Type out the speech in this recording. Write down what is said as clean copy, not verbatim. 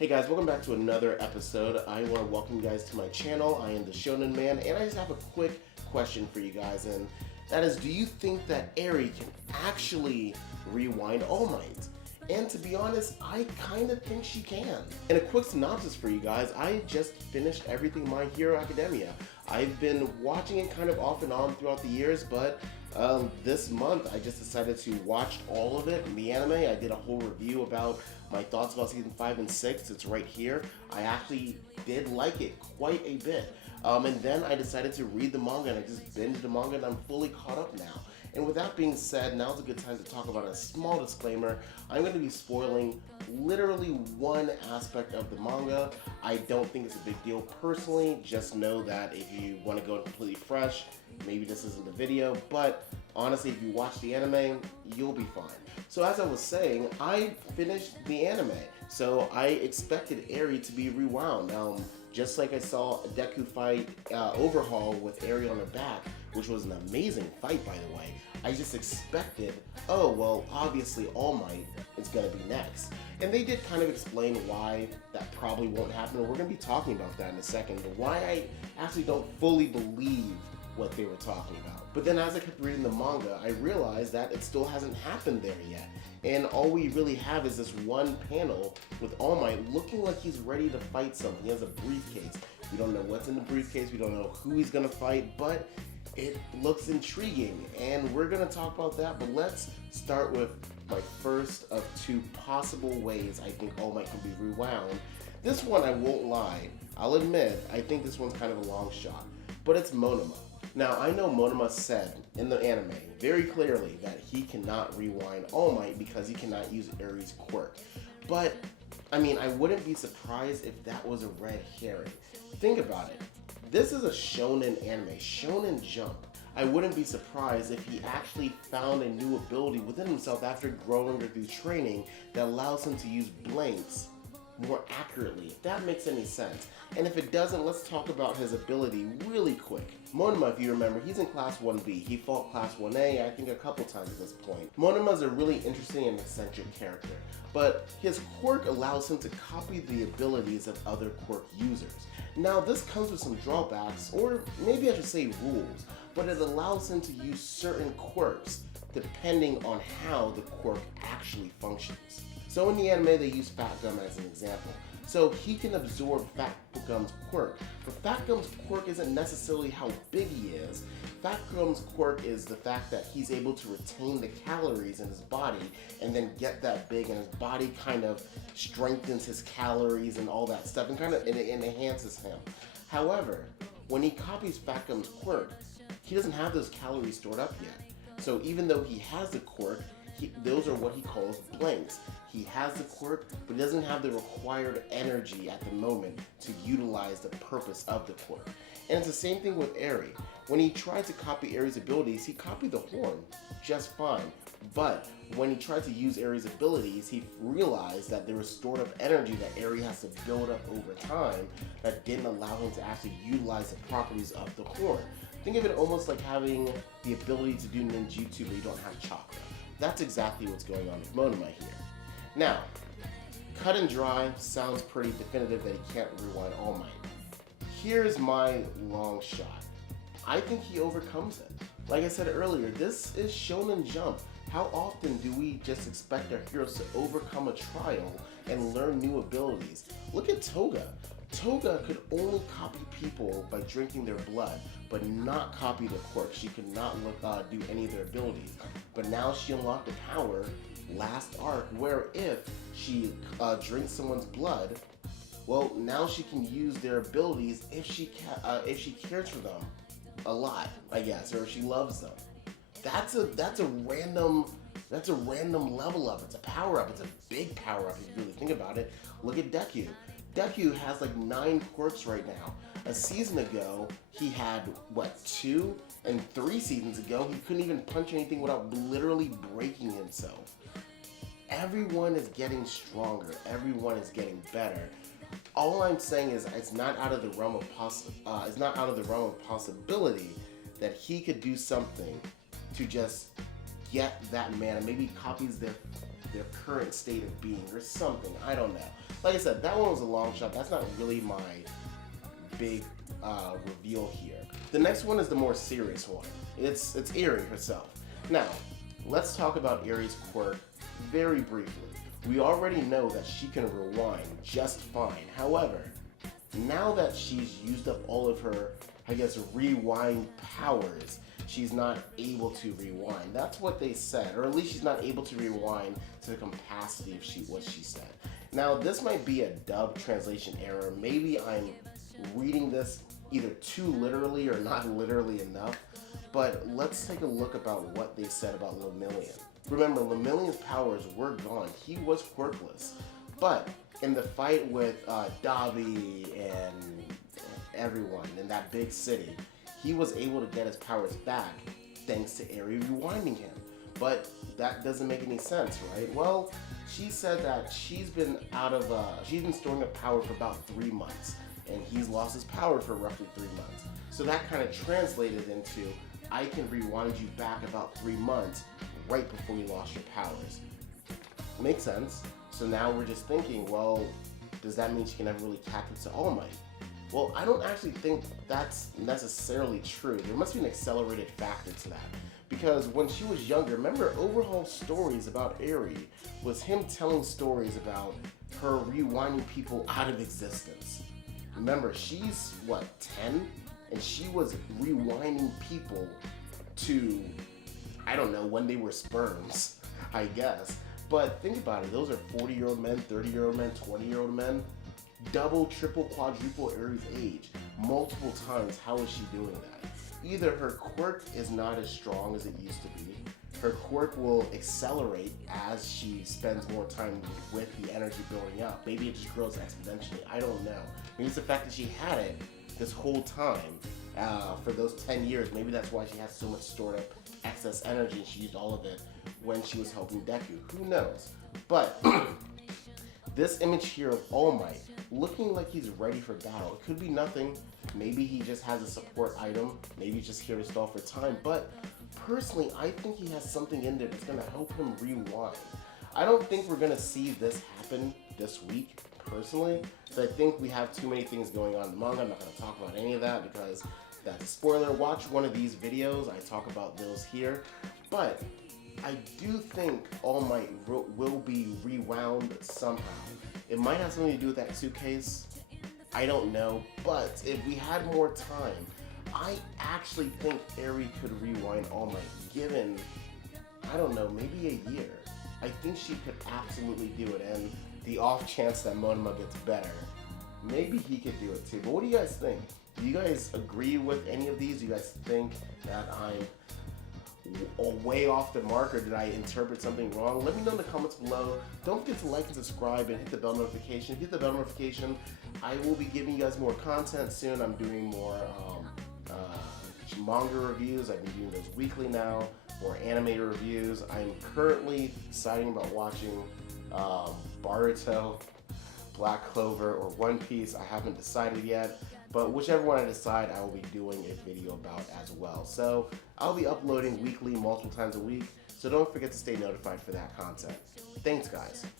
Hey guys, welcome back to another episode. I want to welcome you guys to my channel. I am the Shonen Man, and I just have a quick question for you guys, and that is, do you think that Eri can actually rewind All Might? And to be honest, I kind of think she can. And a quick synopsis for you guys, I just finished everything My Hero Academia. I've been watching it kind of off and on throughout the years, but this month I just decided to watch all of it in the anime. I did a whole review about my thoughts about season 5 and 6. It's right here. I actually did like it quite a bit. And then I decided to read the manga, and I just binged the manga, and I'm fully caught up now. And with that being said, now's a good time to talk about a small disclaimer. I'm going to be spoiling literally one aspect of the manga. I don't think it's a big deal personally. Just know that if you want to go completely fresh, maybe this isn't the video, but honestly, if you watch the anime, you'll be fine. So as I was saying, I finished the anime, so I expected Eri to be rewound. Just like I saw a Deku fight overhaul with Eri on her back, which was an amazing fight, by the way, I just expected, oh, well, obviously All Might is going to be next. And they did kind of explain why that probably won't happen, and we're going to be talking about that in a second, but why I actually don't fully believe what they were talking about. But then as I kept reading the manga, I realized that it still hasn't happened there yet. And all we really have is this one panel with All Might looking like he's ready to fight something. He has a briefcase. We don't know what's in the briefcase. We don't know who he's going to fight, but it looks intriguing. And we're going to talk about that, but let's start with my first of two possible ways I think All Might can be rewound. This one, I won't lie, I'll admit, I think this one's kind of a long shot, but it's Monoma. Now, I know Monoma said in the anime very clearly that he cannot rewind All Might because he cannot use Eri's quirk. But, I mean, I wouldn't be surprised if that was a red herring. Think about it. This is a shonen anime, Shonen Jump. I wouldn't be surprised if he actually found a new ability within himself after growing or through training that allows him to use blanks more accurately, if that makes any sense. And if it doesn't, let's talk about his ability really quick. Monoma, if you remember, he's in Class 1B. He fought Class 1A, I think, a couple times at this point. Monoma's a really interesting and eccentric character, but his quirk allows him to copy the abilities of other quirk users. Now, this comes with some drawbacks, or maybe I should say rules, but it allows him to use certain quirks depending on how the quirk actually functions. So in the anime, they use Fat Gum as an example. So he can absorb Fat Gum's quirk, but Fat Gum's quirk isn't necessarily how big he is. Fat Gum's quirk is the fact that he's able to retain the calories in his body and then get that big, and his body kind of strengthens his calories and all that stuff, and kind of it enhances him. However, when he copies Fat Gum's quirk, he doesn't have those calories stored up yet. So even though he has the quirk, those are what he calls blanks. He has the quirk, but he doesn't have the required energy at the moment to utilize the purpose of the quirk. And it's the same thing with Eri. When he tried to copy Eri's abilities, he copied the horn just fine. But when he tried to use Eri's abilities, he realized that there was stored up energy that Eri has to build up over time that didn't allow him to actually utilize the properties of the horn. Think of it almost like having the ability to do ninjutsu but you don't have chakra. That's exactly what's going on with Monoma here. Now, cut and dry sounds pretty definitive that he can't rewind All Might. Here's my long shot. I think he overcomes it. Like I said earlier, this is Shonen Jump. How often do we just expect our heroes to overcome a trial and learn new abilities? Look at Toga. Toga could only copy people by drinking their blood, but not copy their quirk. She could not do any of their abilities. But now she unlocked a power, last arc, where if she drinks someone's blood, well, now she can use their abilities if she cares for them a lot, I guess, or if she loves them. That's a random level up. It's a power up. It's a big power up if you really think about it. Look at Deku. Deku has like 9 quirks right now. A season ago, he had, 2? And 3 seasons ago, he couldn't even punch anything without literally breaking himself. Everyone is getting stronger. Everyone is getting better. All I'm saying is it's not out of the realm of possibility that he could do something to just get that mana. Maybe copies their current state of being or something. I don't know. like I said, that one was a long shot. That's not really my big reveal here. The next one is the more serious one. It's Aerie herself. Now, let's talk about Aerie's quirk very briefly. We already know that she can rewind just fine. However, now that she's used up all of her, I guess, rewind powers, she's not able to rewind. That's what they said, or at least she's not able to rewind to the capacity of what she said. Now, this might be a dub translation error. Maybe I'm reading this either too literally or not literally enough, but let's take a look about what they said about Lemillion. Remember, Lemillion's powers were gone. He was quirkless, but in the fight with Davi and everyone in that big city, he was able to get his powers back thanks to Aerie rewinding him. But that doesn't make any sense, right? Well, she said that she's been storing up power for about 3 months, and he's lost his power for roughly 3 months. So that kind of translated into, I can rewind you back about 3 months right before you lost your powers. Makes sense. So now we're just thinking, well, does that mean she can never really tap into All Might? Well, I don't actually think that's necessarily true. There must be an accelerated factor to that. Because when she was younger, remember Overhaul's stories about Aerie was him telling stories about her rewinding people out of existence. Remember, she's, what, 10? And she was rewinding people to, I don't know, when they were sperms, I guess. But think about it, those are 40-year-old men, 30-year-old men, 20-year-old men. Double, triple, quadruple Aerie's age. Multiple times, how is she doing that? Either her quirk is not as strong as it used to be, her quirk will accelerate as she spends more time with the energy building up. Maybe it just grows exponentially, I don't know. Maybe it's the fact that she had it this whole time for those 10 years. Maybe that's why she has so much stored up excess energy and she used all of it when she was helping Deku. Who knows? But this image here of All Might looking like he's ready for battle. It could be nothing. Maybe he just has a support item. Maybe he's just here to stall for time. But personally, I think he has something in there that's going to help him rewind. I don't think we're going to see this happen this week, personally. So I think we have too many things going on in the manga. I'm not going to talk about any of that because that's a spoiler. Watch one of these videos. I talk about those here. But I do think All Might will be rewound somehow. It might have something to do with that suitcase. I don't know. But if we had more time, I actually think Aerie could rewind All Might given, I don't know, maybe a year. I think she could absolutely do it. And the off chance that Monoma gets better, maybe he could do it too. But what do you guys think? Do you guys agree with any of these? Do you guys think that I'm way off the mark, or did I interpret something wrong? Let me know in the comments below. Don't forget to like and subscribe and hit the bell notification. Hit the bell notification. I will be giving you guys more content soon. I'm doing more manga reviews. I've been doing those weekly now. More anime reviews. I'm currently deciding about watching Boruto, Black Clover, or One Piece. I haven't decided yet. But whichever one I decide, I will be doing a video about as well. So I'll be uploading weekly, multiple times a week. So don't forget to stay notified for that content. Thanks, guys.